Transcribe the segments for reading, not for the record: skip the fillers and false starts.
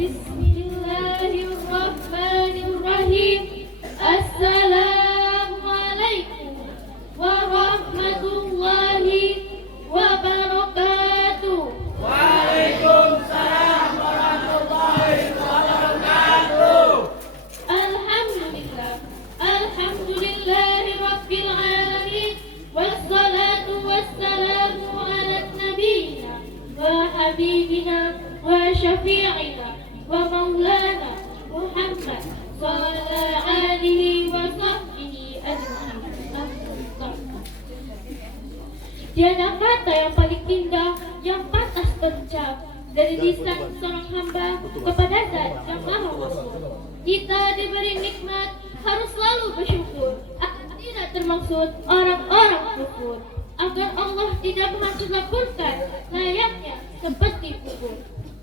Bismillahirrahmanirrahim. Assalamualaikum warahmatullahi wabarakatuh. Waalaikumsalam warahmatullahi wabarakatuh. Alhamdulillah, alhamdulillahi rabbil alamin. Wassalatu wassalamu ala nabiyyina wa habibina wa syafi'ina wa maulana Muhammad sallallahu alaihi wa sahbihi ajma'in. Tiada kata yang paling indah yang pantas terucap dari lisan seorang hamba kepada Zat yang Maha Mulia. Kita diberi nikmat harus selalu bersyukur. Tidak termaksud orang-orang kufur, agar Allah tidak menghancurkan layaknya seperti kubur.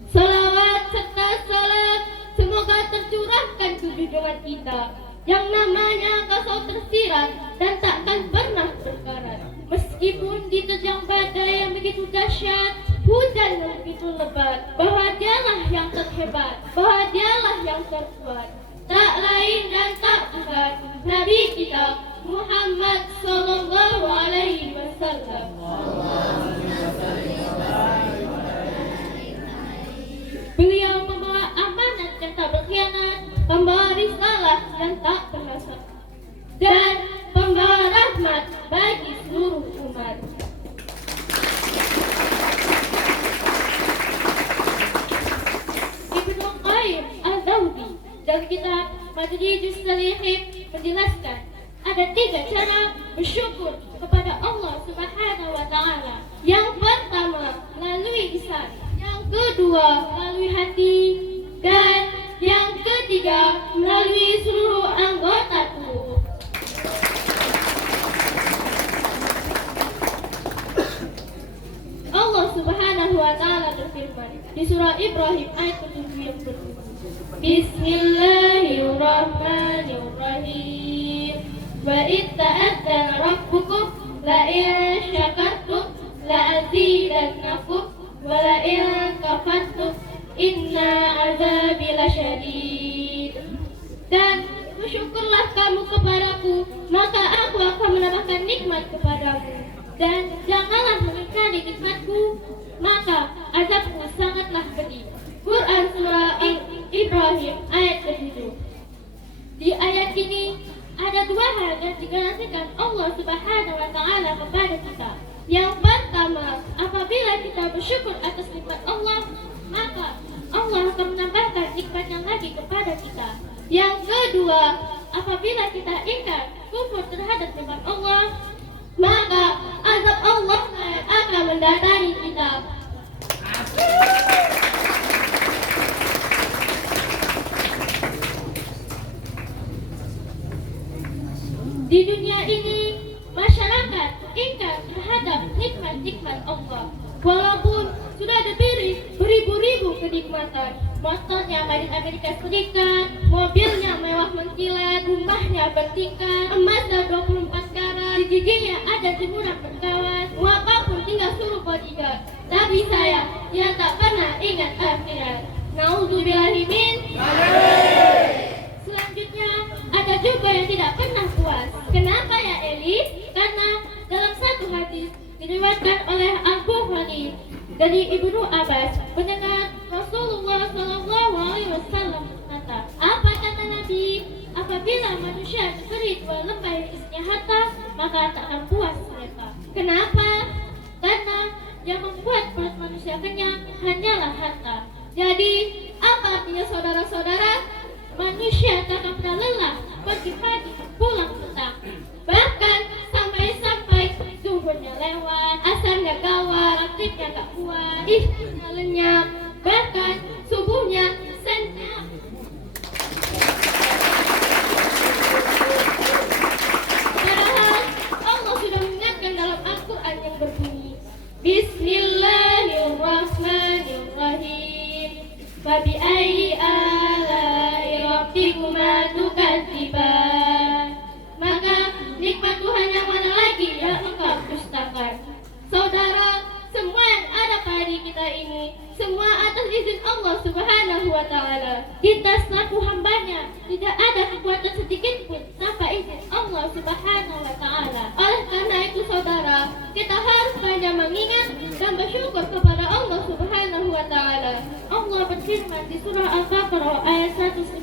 Salawat serta salam semoga tercurahkan ke junjungan kita yang namanya kasau tersirat dan takkan pernah berkarat. Meskipun diterjang badai yang begitu dahsyat, hujan yang begitu lebat, bahwa dialah yang terhebat, bahwa dialah yang terkuat, tak lain dan tak bukan Nabi kita Muhammad sallallahu alaihi wasallam. Beliau membawa amanat yang tak berkhianat, pembawa risalah yang tak berhasad, dan pembawa rahmat bagi seluruh umat. Ibnu Qayyim al-Jauzi dalam kitab Madrijus Salihin menjelaskan ada 3 cara bersyukur kepada Allah Subhanahu wa Ta'ala. Yang pertama melalui lisan, yang kedua melalui hati, dan yang ketiga melalui seluruh anggota tubuh. Allah Subhanahu wa Ta'ala berfirman di surah Ibrahim ayat 7 yang berbunyi, Bismillahirrahmanirrahim. Wa itta'adzana rabbukum la in syakartum la azidannakum wa la in kafartum inna azabi lasyadid. Dan bersyukurlah kamu kepadaku, maka aku akan menambahkan nikmat kepadamu. Dan janganlah mengingkari nikmatku, maka azabku sangatlah pedih. Quran surah Ibrahim ayat ke-7. Di ayat ini ada 2 hal yang digaransikan Allah Subhanahu wa Ta'ala kepada kita. Yang pertama, apabila kita bersyukur atas nikmat Allah, maka Allah akan menambahkan nikmatnya lagi kepada kita. Yang kedua, apabila kita ingkar kufur terhadap nikmat Allah, maka azab Allah akan mendatangi kita. Di dunia ini, masyarakat ingkar terhadap nikmat-nikmat Allah. Walaupun sudah diberi beribu-ribu kenikmatan, motornya made in Amerika Serikat, mobilnya mewah mengkilat, rumahnya bertingkat, emasnya 24 karat, di giginya ada jemuran berkawan, apapun tinggal suruh bodyguard. Tapi saya, dia tak pernah ingat akhirat. Nauzubillahi min. Selanjutnya, ada juga yang tidak pernah puas. Kenapa ya Eli? Karena dalam satu hadis diriwayatkan oleh Al-Bukhari dari Ibnu Abbas, mendengar Rasulullah sallallahu alaihi wasallam berkata, apa kata Nabi? Apabila manusia diberi 2 lembar yang isinya harta, maka tak akan puas mereka. Kenapa? Karena yang membuat perut manusia kenyang hanyalah harta. Jadi, apa artinya saudara-saudara? Manusia tak akan pernah lelah pagi-pagi pulang petang. Bahkan sampai-sampai zuhurnya lewat, asarnya gawat, maghribnya gak kuat, isyanya lenyap, bahkan subuhnya senyap. Padahal Allah sudah mengingatkan dalam Al-Quran yang berbunyi, Bismillahirrahmanirrahim. Fabi ayyi ala'i rabbikuma tukadziban. Maka nikmat Tuhan yang mana lagi yang engkau dustakan? Saudara, semua yang ada pada diri kita ini, semua atas izin Allah Allah Subhanahu wa Ta'ala. Kita selaku hambanya tidak ada kekuatan sedikit pun tanpa izin Allah Subhanahu wa Ta'ala. Oleh karena itu saudara, kita harus banyak mengingat dan bersyukur kepada Allah Subhanahu wa Ta'ala. Allah berfirman di surah Al-Baqarah ayat 152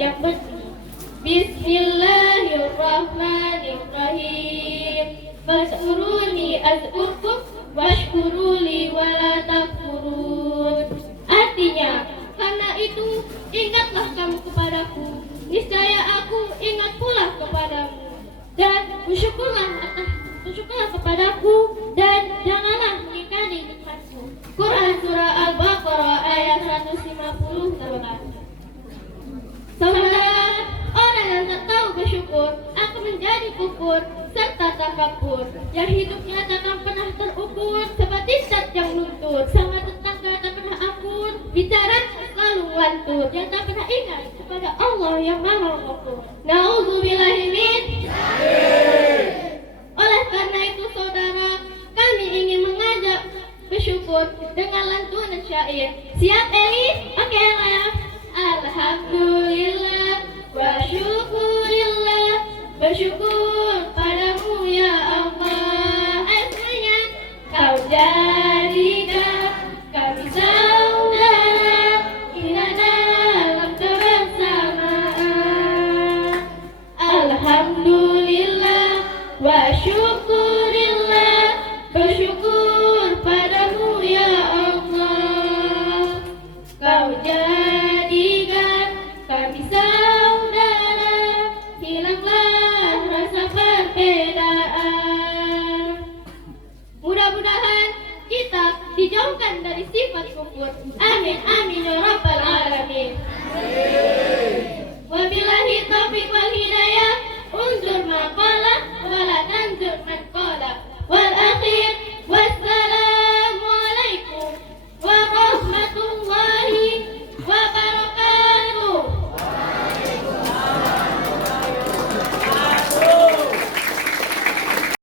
yang berbunyi, Bismillahirrahmanirrahim. Fazkuruni azkurkum washkuruli wala takfurun. Artinya, karena itu ingatlah kamu kepadaku, niscaya aku ingat pula kepadamu, dan bersyukurlah kepadaku dan janganlah mengingkari nikmatku. Quran surah Al-Baqarah ayat 158. Saudara, orang yang tak tahu bersyukur akan menjadi kufur serta takabur, yang hidupnya tak akan pernah terukur seperti zat yang luntur, sama tetangga tak pernah akur, bicara selalu lantur, yang tak pernah ingat kepada Allah yang Maha Ghafur. Nauzubillahi min. Oleh karena itu saudara, kami ingin mengajak bersyukur dengan lantunan syair. Siap Eli? Oke lah. Alhamdulillah wa syukurillah, bersyukur padamu ya Allah. Ayo semuanya. Kau jadikan kami saudara, kita dalam kebersamaan. Alhamdulillah wa syukurillah, bersyukur padamu ya Allah. Kau jadikan kami saudara, hilanglah rasa perbedaan. Mudah-mudahan kita dijauhkan dari sifat kufur. Amin amin ya rabbal alamin.